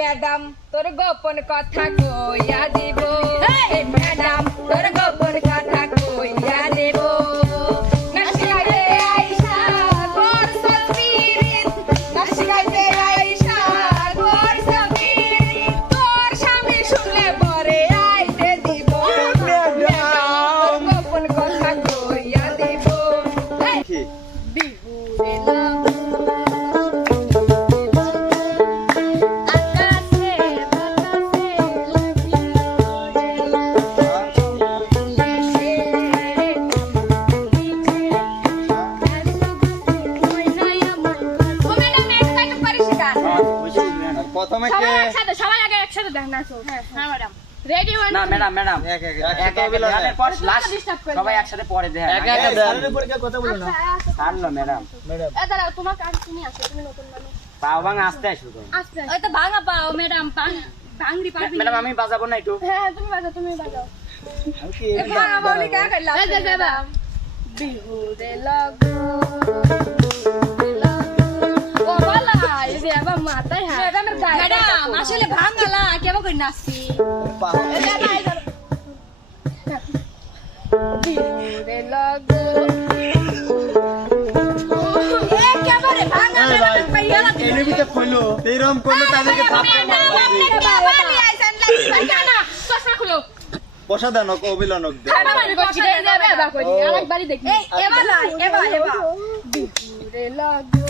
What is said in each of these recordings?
Madam তোর গোপন কথা কইয়া দিব এই ম্যাডাম তোর গোপন কথা কইয়া দেব নাসিকাইতে আইসা গোর সপিরিত নাসিকাইতে আইসা গোর সপিরিত তোর স্বামী শুনলে পরে আইতে দিব ম্যাডাম তোর গোপন কথা কইয়া দেব বিহুরে লাগ প্রথমে কে সবাই আগে একসাথে দেখনা তো হ্যাঁ ম্যাডাম রেডি ওয়ান না ম্যাডাম ম্যাডাম এক এক একেবারে পর লাস্ট সবাই একসাথে পরে দেখেন এক এক স্যারের পরীক্ষা কথা বলো না ছাড়লো ম্যাডাম ম্যাডাম এ দাঁড়াও তোমার কাজ তুমি আসো তুমি নতুন মানুষ পাও ভাঙা আসতে শুরু করুন আসতে ওই তো ভাঙা পাও ম্যাডাম ভাঙরি পারবি ম্যাডাম আমি বাজাবো না একটু হ্যাঁ তুমি বাজাও আমি কি এ ভাঙা বলি কা করলা এই যে ম্যাডাম বিহু রে লাগো ও বালা এই যে আবার মাথায় হ্যাঁ ম্যাডামের গায়ে ম্যাডাম আসলে ভাঙালা কেমন করে নাচছি বিহুরে লাগো এ কেমনে ভাঙা ম্যাডাম পাইয়া এনিমিতে কইলো এইরকম করলে তাদেরকে থাপ্পড় মারবে বাবা আইছেন লাগি না চশমা খুলো বসা দেন অবিলনক দে আরেকবারই দেখি এবার বিহুরে লাগো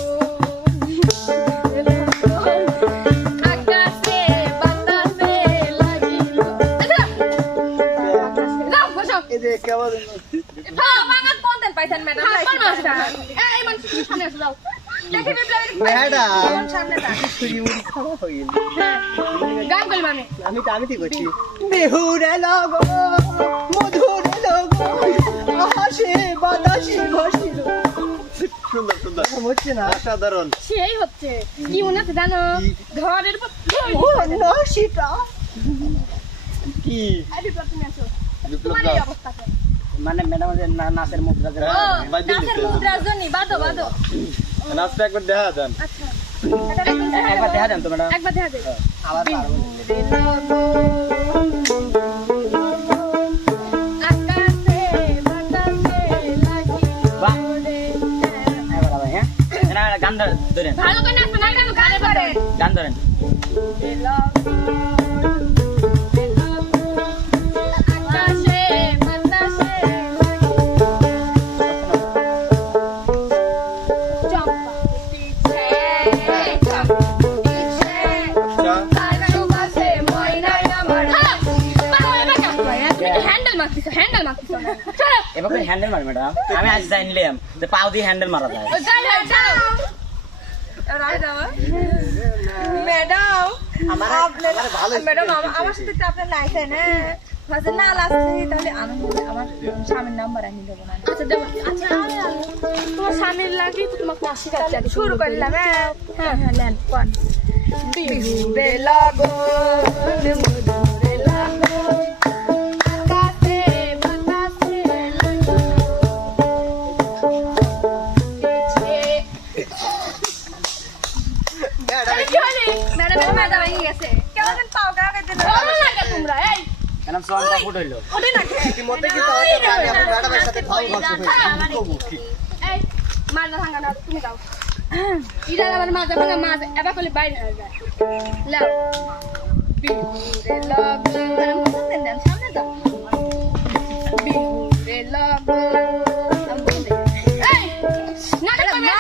আকাশে বাতাসে লাগিল যাও বসো এই যে কেমন মাঙাত কোন দেন পাইছেন ম্যাডাম এই মানুষ সামনে আসো যাও দেখি ম্যাডাম সামনে যা খুরি উড়ি খাওয়া হইল গান করি মানে আমি তো করছি বিহুরে লাগো মধুরে লাগো হাসে বাতাসে ভাসিল সুন্দর সুন্দর হচ্ছে না সাধারণ সেই হচ্ছে কি মনে আছে জানো ঘরের উপর ও নশিটা কি আরে তুমি আসো বিপ্লব তোমার দাও। এই অবস্থাতে মানে ম্যাডাম নাচের মুদ্রা ও যেটা নাচের মুদ্রা জনি বাদো নাচটা একবার দেখা দেন আচ্ছা একবার দেখা দেন তো ম্যাডাম একবার দেখা দে আবার আকাশে বাতাসে লাগি বাহ এবার আবার হ্যাঁ না গান ধরেন ভালো করে নাচবে না কেন গানে পারে গান ধরেন আকাশে বাতাসে চম্পা পিছে ভালোবাসে ময়নাই আমার হ্যান্ডেল মারতিস না চলো এবার হ্যান্ডেল মার ম্যাডাম আমি আজ জানলাম যে পাও দিয়ে হ্যান্ডেল মারা যায় ওই গাড়ি চালাও ম্যাডাম ম্যাডাম আমার সাথে তো আপনার লাইসেন্স হ্যাঁ ফাজে না লাগছে তাহলে আনন্দ আমার স্বামীর নাম্বার আমি দেবো না আচ্ছা দেবো আচ্ছা তোমার স্বামীর লাগি তো তোমাকে শিখাচ্ছি শুরু করলাম হ্যাঁ নেন কোন বিহুরে লাগো মধুরে লাগো আকাশে বাতাসে লাগো ম্যাডাম হয়ে গেছে কেমন পাও গাবে দিন ভালো লাগে তোমরা এই ম্যাডাম সোয়ানটা ফুট হইলো ওঠে না মতে কিন্তু ম্যাডামের সাথে খাও খাচ্ছি এই মারনা ভাঙা না তুমি যাও ইরা আবার মাছ ভাঙা মাছ এবার কইলে বাইরে হয়ে যায় লাও বিহুরে লাগো দেন সামনে যাও বিহুরে লাগো এই না না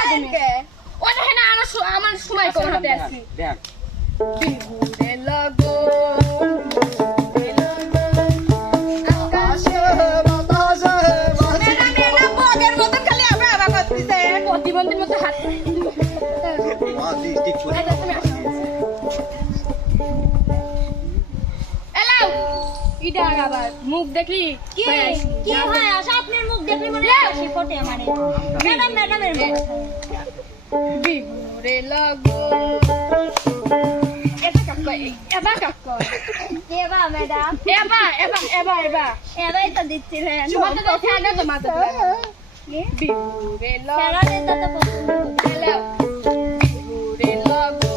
ওটা হেনা আমার সময় কোন হাতে আছে দেখ বিহুরে লাগো প্রতিবন্ধীর মতো হাত এলাও ইটা আবার মুখ দেখলি কি হয় আশা আপনার মুখ দেখলে মনে হয় হাসি ফোটে আমারে ম্যাডামের মুখ বিহুরে লাগো এটা কাক্কা এবা ম্যাডাম এবাই তো দিচ্ছিলেন তোমাদের তো ফ্যানে তো মাথা বিহুরে লাগো ফেরা দিতে তো পছন্দ এলাও বিহুরে লাগো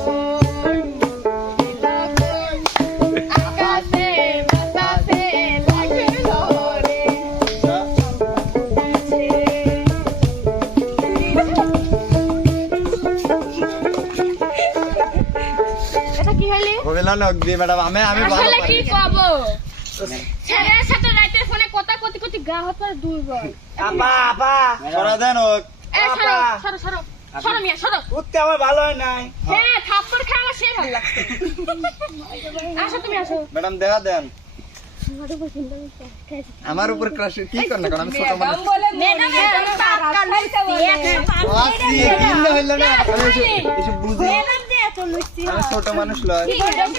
এটা কি হইলি হইলা নক দি ম্যাডাম আমি ভালো আসলে কি পারি কব ছেলের সাথে রাতে ফোনে কথা কতি কতি গা হাত পা দুর্বল আপা আপা সরা দেন ওক এই সরো সরো সরো সরো মিয়া সরো উঠতে আমার ভালো হয় নাই হ্যাঁ থাপ্পড় খাওয়া সে ভালো লাগছে আসো তুমি আসো ম্যাডাম দেখা দেন আমার উপর ক্রাশ কি করনা কারণ আমি ছোট মানুষ ম্যাডাম টাকা লইছে বলে আসি কিন্ন হইল না এসে বুঝি ম্যাডাম যে এত লইছি আমি ছোট মানুষ লয় কি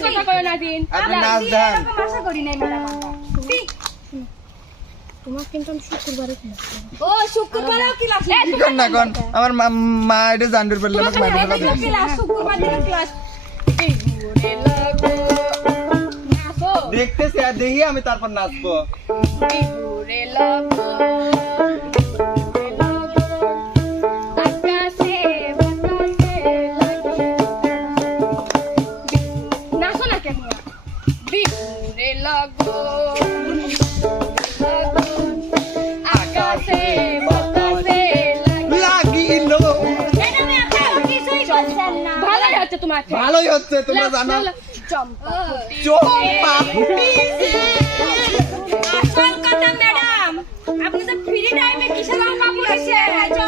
কথা কয় না দিন আপনি নাচ দেন আশা করি নাই ম্যাডাম তোমার কিন্তু শুক্রবারে ও শুক্রবারেও ক্লাস কি কর না কোন আমার মা এটা জানতে পারলে না মাইরে ফেলা দিন ক্লাস শুক্রবার দিন ক্লাস দেখতেছি আর দেখি আমি তারপর নাচবো নাচো না কেন বিহুরে লাগো আকাশে বাতাসে লাগিল ম্যাডাম এখন কিছুই করছেন না ভালোই হচ্ছে তোমার ভালোই হচ্ছে তোমরা জানো চম্পা চম্পা আসল কথা ম্যাডাম আপনি তো ফ্রি টাইমে কিসের লঙ্কা পড়েছে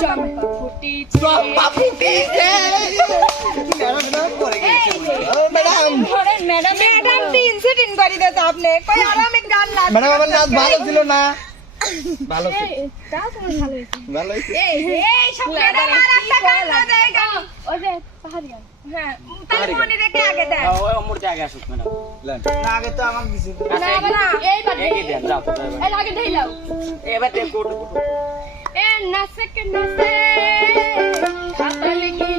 চম্পা ফুটিছে চম্পা ফুটিছে ম্যাডাম পড়ে গেছে ম্যাডাম ম্যাডাম ম্যাডাম 3 সেকেন্ড করে দিতে আপনি কই আর আমি গান না ম্যাডাম আমার নাচ ভালো ছিল না ভালো ছিল তা তোমার ভালো হয়েছে ভালো হয়েছে এই সব ম্যাডাম আর একটা গান না দেয় গান ওই যে পাহাড়ি গান হ্যাঁ তাহলে মনে রেখে আগে দেন ওই মুহূর্তে আগে আসুক ম্যাডাম লেন না আগে তো আমাকে দিছি না না এইবার এই দেন যাও এই আগে ঢেলাও এবার তে কোট এ নাচে কে নাচে হাতালে কি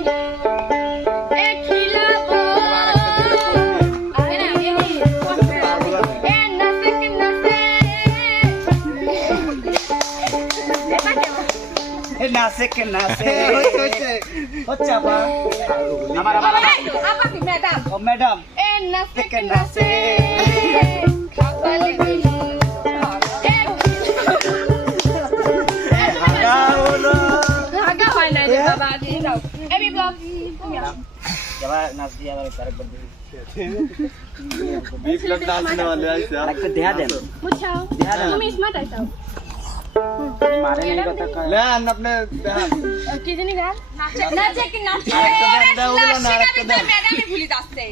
এ খিলাবো এ নাচে কে নাচে নাচে কে নাচে হচ্ছে হচ্ছে আপা আমার আবার আপা কি ম্যাডাম ও ম্যাডাম এ নাচে কে নাচে হাতালে কি আগা হয় না রে বাবা দিয়ে দাও এমি ব্লগ তুমি আসো এবার নাচ দিয়ে আবার আরেকবার দিই बीफ लोग नाचने वाले हैं क्या আরেকটা দেয়া দেন বুঝাও দেয়া দেন তুমি স্মার্ট আইতাও মারে নাই কথা কয় लेन अपने ध्यान কি জানি গান নাচে কি নাচে আরেকটা দেন দাও বলো না আরেকটা দেন ম্যাডামই ভুলি যাচ্ছে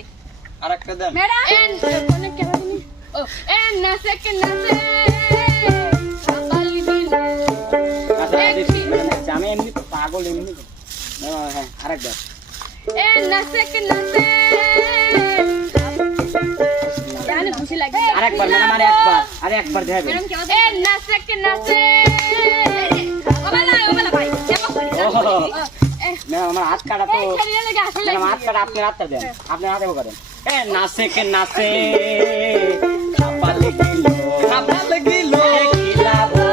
আরেকটা দেন ম্যাডাম এন কোনে কেন তুমি ও এন নাচে কে নাচে সকালি দিন আচ্ছা আমি এমনি পাগল এমনি হ্যাঁ আরেকবার এন নাচে কে নাচে জানে খুশি লাগে আরেকবার ম্যাডাম আরেকবার দেয়া দেন ম্যাডাম কেমন এন নাচে কে নাচে ওবেলা ভাই কেমন করি ম্যাডাম আমার হাত কাটা তো এই খেলিয়ে লাগে আসলে ম্যাডাম হাত কাটা আপনি হাতটা দেন আপনি হাতে করেন এ নাচে কে নাচে খাপালে গিলো खापा लगी लो খিলাবো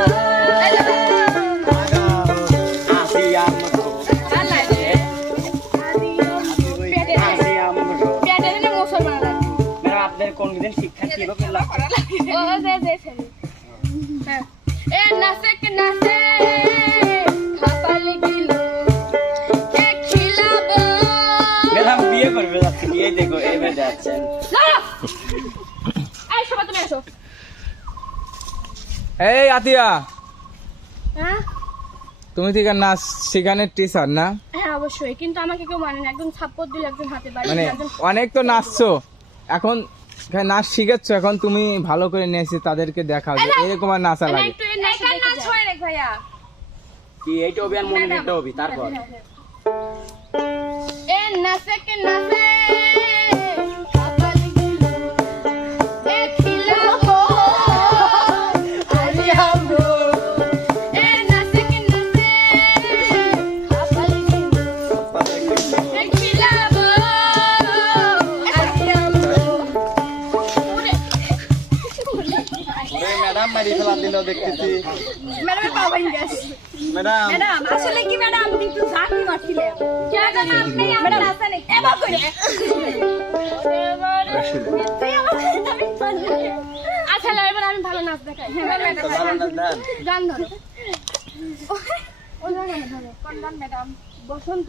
আসিয়া মতো আল্লাহ রে পেটে আসিয়া মতো পেটে নে মুসলমান লাগে ম্যাডাম আপনাদের কোন দিন শিক্ষা কিভাবে লাগবে ও দে দে ছেলে হ্যাঁ এ নাচে কে নাচে খাপালে গিলো কে খিলাবো ম্যাডাম বিয়ে করবে যাচ্ছে বিয়ে দেখো এবার যাচ্ছেন না আই সবাই তুমি আসো এই আতিয়া হ্যাঁ তুমি ঠিক নাচ শেখানোর টিচার না হ্যাঁ অবশ্যই কিন্তু আমাকে কেউ মানে না একজন ছাপ্পর দিল একজন হাতে বাড়ি মানে একজন অনেক তো নাচছো এখন এখানে নাচ শিখাচ্ছ এখন তুমি ভালো করে নেচে তাদেরকে দেখাও যে এরকম আর নাচা না লাগে একটু এর নাচ দেখে নাচ যাও হয় রে ভাইয়া কি এইটা হবে আর মনে এটা হবে তারপর এ নাচে কে নাচে খাপালে গিলো এ খিলাবো আরে আমরো এ নাচে কে নাচে খাপালে গিলো এ খিলাবো আরে আমরো ওরে अरे मैडम मेरी फला दिलो देखती थी ম্যাডাম পাও ভাই গেছে मैडम ম্যাডাম আসলে কি ম্যাডাম আপনি একটু ঝাঁকি মারছিলেন কেন জানো আপনি ম্যাডম আসেন এবার কই আচ্ছা এবার আমি ভালো নাচ দেখাই तो भालो ना देन গান ধরো ও গান ধরো ম্যাডাম বসন্ত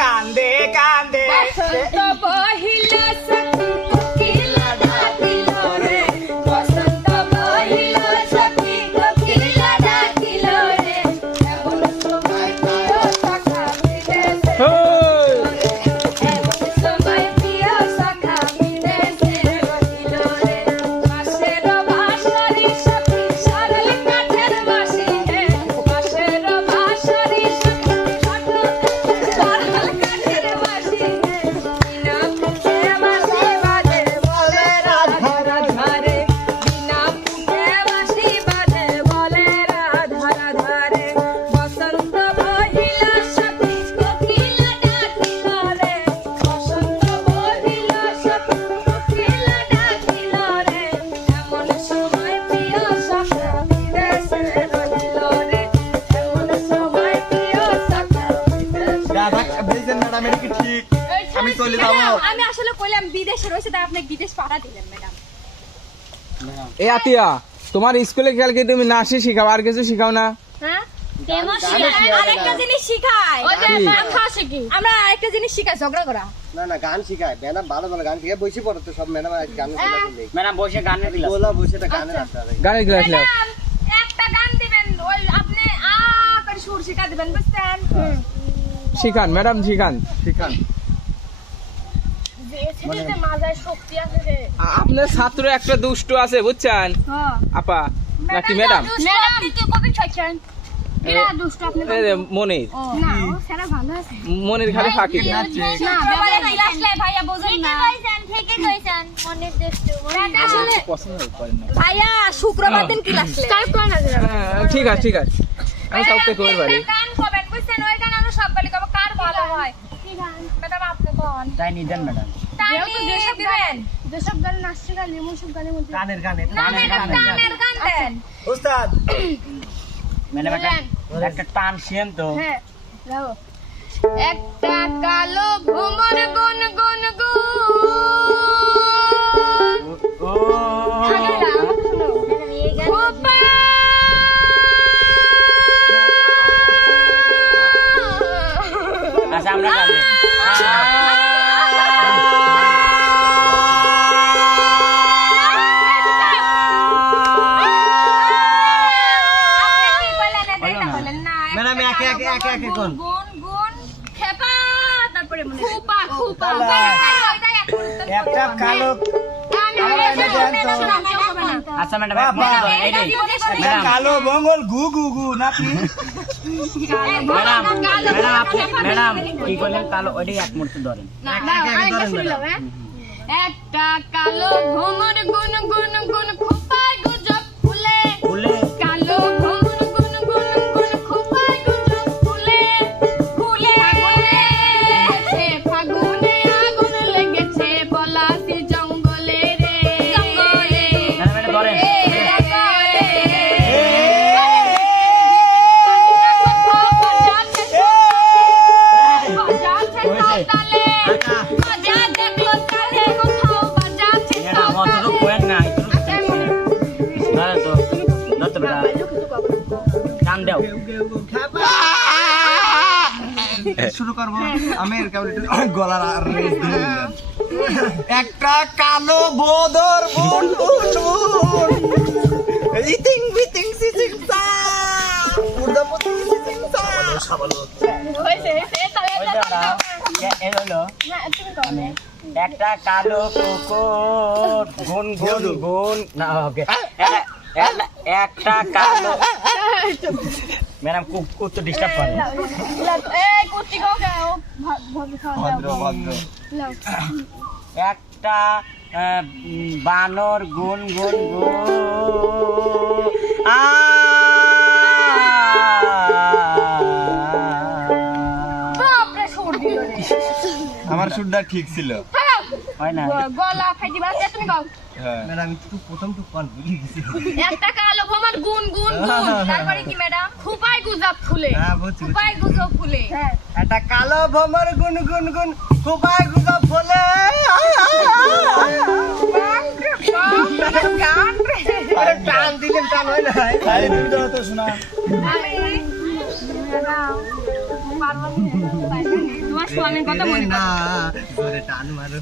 কান্দে কান্দে বসন্ত বহিল সখী কোকিলা ডাকিল রে বসন্ত বহিল সখী কোকিলা ডাকিল রে এমন সময় প্রিয় সখা বিদেশে এমন সময় প্রিয় সখা বিদেশে রহিল রে বাঁশের বাঁশরি সখী সরল কাঠের বাঁশি হে বাঁশের বাঁশরি সখী সরল কাঠের বাঁশি হে বিনা ফুঁকে বাঁশি বাজে বলে রাধা রাধা রে বিনা ফুঁকে বাঁশি বাজে বলে রাধা রাধা রে বসন্ত বহিল সখী কোকিলা ডাকিল রে বসন্ত বহিল সখী কোকিলা ডাকিল রে এমন সময় প্রিয় সখা বিদেশে রহিল রে এমন সময় প্রিয় সখা বিদেশে দাদা বলছেন ম্যাডাম এটা কি ঠিক আমি চলে যাবো আমি আসলে কইলাম বিদেশে রয়েছে তাই আপনি বিদেশ পাঠা দিলেন ম্যাডাম এ আতিয়া তোমার স্কুলে খেয়াল কি তুমি নাচই শিখাও আর কিছু শিখাও না? হ্যাঁ আরেকটা জিনিস শিখাই ওই যে কি? কথা শিখি আমরা আরেকটা জিনিস শিখাই ঝগড়া করা না না গান শিখায় ম্যাডাম ভালো ভালো গান শিখায় বসে পড়ো তো সব ম্যাডাম গান ম্যাডাম বসে গানের দিলাম বলা বসে তো গানের রাস্তা গানের ক্লাস নাও। ম্যাডাম একটা গান দিবেন ওই আপনি আ করে সুর শিখা দিবেন বুঝছেন শিখান ম্যাডাম শিখান। শিখান যে ছেলেতে মাজায় শক্তি আছে রে আপনার ছাত্র একটা দুষ্ট আছে বুঝছেন হ্যাঁ আপা নাকি ম্যাডাম? ম্যাডাম আপনি তো কবি ছয়ছেন এরা দুষ্ট আপনি এই যে মনির না ও সেরা ভালো আছে মনির খালি ফাঁকি দেয়। না ব্যাপারে ক্লাস লাই ভাইয়া বোঝেন না ঠিকই কইছেন মনের দুষ্টু আসলে পছন্দ করেন না। ভাইয়া শুক্রবার দিন ক্লাস লাই স্টার্ট করেন না ঠিক আছে ঠিক আছে আমি সবকে কই পারি। গান কবেন বুঝছেন ওই গান আমরা সব বলি কবে কার ভালো হয় কি গান ম্যাডাম আপনি কোন তাই নিদেন ম্যাডাম তাই দেশব দিবেন দেশব গান নাচতে গান এমন সব গানের মধ্যে গানের গানে না ম্যাডাম গানের গান দেন উস্তাদ ম্যাডাম একটা টান শিয়েন তো হ্যাঁ লাও একটা কালো ভ্রমর গুন গুন ও আচ্ছা আমরা গান ম্যাডাম একে একে একে একে কোন গুন গুন খেপা তারপরে মনে খুপা খুপা একটা কালো আচ্ছা ম্যাডাম ম্যাডাম কালো বঙ্গল ঘু ঘু ঘু নাপি ম্যাডাম ম্যাডাম আপনি ম্যাডাম কি করলেন কালো ওইটাই এক মুহূর্তে ধরেন একটা কালো ভ্রমর গুন গুন গুন খুপায় গুজব ফুলে বলে কালো ভ্রমর গুন গুন গুন খুপায় গুজব ফুলে ফুলে লেগেছে ফাগুনে আগুন লেগেছে পলাশি জঙ্গলে রে জঙ্গলে ম্যাডাম এটা ধরেন ম্যাডাম অতটুকু কোয়েন না ধরেন তো ধরতে বেটা টান দাও শুরু করবো আমি গলার আর রেস দিয়ে দিলাম। একটা কালো বোদর বোন ইতিং বিতিং সিসিং সা উর্দাপতি সিসিং সা এই হলো একটা কালো কুকুর গুন গুন গুন না ওকে একটা কালো ম্যাডাম কুকুর তো ডিস্টার্ব করে ভদ্র ভদ্র একটা বানর গুন গুন গুন আমার সুরটা ঠিক ছিল হয় না গলা ফাইটি বাজে তুমি গাও হ্যাঁ ম্যাডাম একটু প্রথম তো কন ভুলে গেছি একটা কালো ভ্রমর গুন গুন গুন তারপরে কি ম্যাডাম খুপায় গুজব ফুলে হ্যাঁ বুঝছি খুপায় গুজব ফুলে একটা কালো ভমর গুন গুন গুন খুবাই গুজা ফলে টান দিলেন টান হয় না তাই তো শোনা আমি তোমার স্বামীর কথা মনে না করো। জোরে টান মারো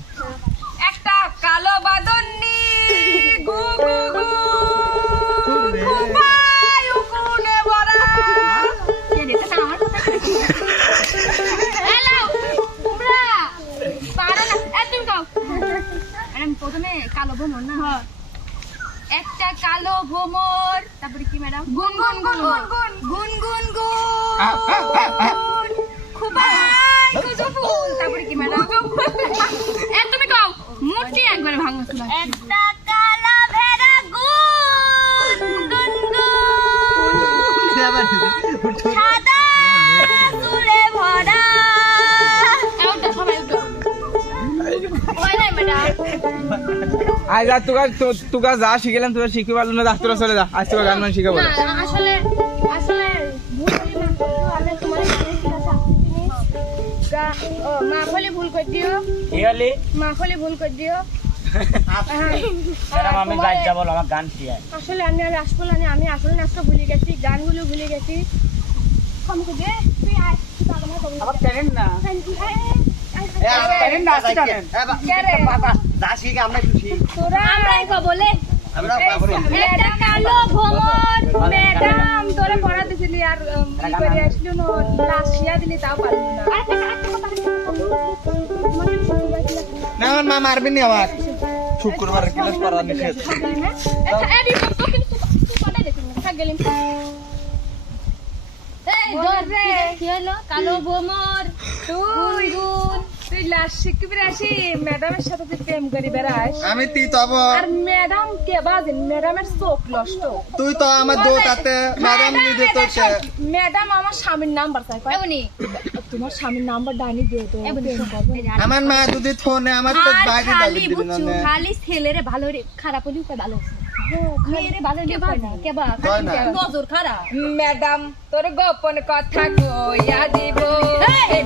একটা কালো বাদন্নি গু গু গু খুবাই উকুনে ভরা। কে দেখেছে আমার কথা? হ্যালো, তোমরা পারো না। তুমি গাও। ম্যাডাম প্রথমে কালো ভ্রমর না? একটা কালো ভ্রমর, তারপরে কি ম্যাডাম? গুন গুন গুন গুন গুন গুন গুন খুবাই গুজু ফুল, তারপরে কি ম্যাডাম? তুমি গাও। মুটি একবারে ভাঙা ছিল। একটা কালা ভেড়া গুন গুন গুন সাদা চুলে ভরা। এইটা সবাই উঠো। ওই নাই ম্যাডাম। আজ যা তোকে যা শিখেলাম তোকে শিখতে পারলো না, তোরা চলে যা, আজ তোকে গান মান শিখাবো না। না, আসলে ভুল করি না, আমি তোমার মাফ হলে ভুল করে দিও, কি হলি মাফ হলে ভুল করে দিও। ম্যাডাম আমি গাইড যাব আমার গান শিখায় আসলে আমি আর আসবো না, আমি আসলে নাচটা ভুলে গেছি, গানগুলো ভুলে গেছি। কম করে দে, তুই আয়, তুই পাগল না করবি। আবার জানেন না জানেন না জানেন বাবা যা শিখে আমরা খুশি তোরা আমরাই বলে আমরা পাগল একটা কালো ভ্রমর ম্যাডাম তোরে পড়া দিছিলি আর ই করে আসলি না, লাস্ট শিয়া দিলি তাও পারলি না। না আমার মা মারবেন না আবার শুক্রবার ক্লাস করা নিষেধ কালো ভ্রমর তুই তুই লাশ শিখবি আসি ম্যাডামের সাথে তুই প্রেম করি বেড়াস। আমি তুই তব আর ম্যাডাম কে বাজেন, ম্যাডামের চোখ নষ্ট। তুই তো আমার দোটাতে ম্যাডাম দিতে তো ম্যাডাম আমার স্বামীর নাম্বার চাই, কয়, এমনি তোমার স্বামীর নাম্বার ডাইনি দিয়ে তো প্রেম করবো। আমার মা যদি ফোনে আমার তো বাইরে খালি দিবি বুঝছো, না খালি ছেলেরে ভালো রে খারাপ হলেও কয় ভালো মেয়েরে ভালো হলেও কয় না কেবা কয় না। নজর খারাপ। ম্যাডাম তোর গোপন কথা কইয়া দিব। এই